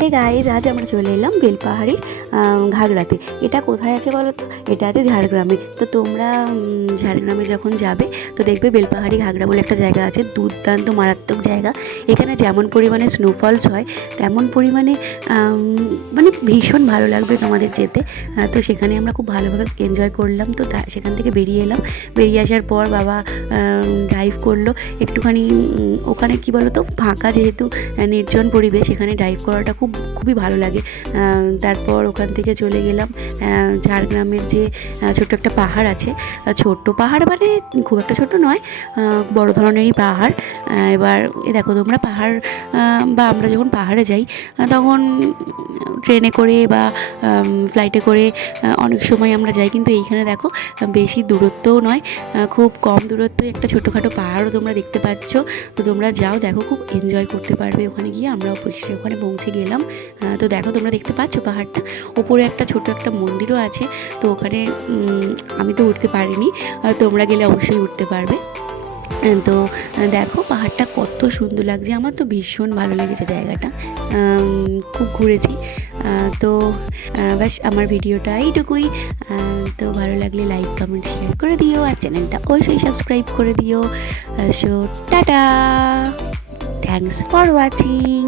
Hey guys, আজ আমরা চলে এলাম বেলপাহাড়ি ঘাগড়াতে। এটা কোথায় আছে বলো তো? এটা আছে ঝাড়গ্রামে। তো তোমরা ঝাড়গ্রামে যখন যাবে তো দেখবে বেলপাহাড়ি ঘাগড়া বলে একটা জায়গা আছে, দুর্দান্ত মারাত্মক জায়গা। এখানে যেমন পরিমাণে স্নোফলস হয় তেমন পরিমাণে মানে ভীষণ ভালো লাগবে তোমাদের যেতে। তো সেখানে আমরা খুব ভালোভাবে এনজয় করলাম। তো সেখান থেকে বেরিয়ে এলাম। বেরিয়ে আসার পর বাবা ড্রাইভ করলো একটুখানি। ওখানে কি বলো তো, ফাঁকা যেহেতু, নির্জন পরিবেশ, এখানে ড্রাইভ করাটা খুবই ভালো লাগে। তারপর ওখান থেকে চলে গেলাম ঝাড়গ্রামের যে ছোট্ট একটা পাহাড় আছে। ছোট্ট পাহাড় মানে খুব একটা ছোট নয়, বড় ধরনেরই পাহাড়। এবার দেখো তোমরা, পাহাড় বা আমরা যখন পাহাড়ে যাই তখন ট্রেনে করে বা ফ্লাইটে করে অনেক সময় আমরা যাই, কিন্তু এইখানে দেখো বেশি দূরত্বও নয়, খুব কম দূরত্বে একটা ছোটোখাটো পাহাড়ও তোমরা দেখতে পাচ্ছ। তো তোমরা যাও, দেখো খুব এনজয় করতে পারবে ওখানে গিয়ে। আমরাও ওখানে পৌঁছে গেলাম। তো দেখো তোমরা দেখতে পাচ্ছ পাহাড়টা, ওপরে একটা ছোট একটা মন্দিরও আছে। তো ওখানে আমি তো উঠতে পারিনি, তোমরা গেলে অবশ্যই উঠতে পারবে। তো দেখো পাহাড়টা কত সুন্দর লাগছে, আমার তো ভীষণ ভালো লেগেছে জায়গাটা, খুব ঘুরেছি। তো ব্যাস আমার ভিডিওটা এইটুকুই। তো ভালো লাগলে লাইক কমেন্ট শেয়ার করে দিও, আর চ্যানেলটা অবশ্যই সাবস্ক্রাইব করে দিও। So tata, thanks for watching.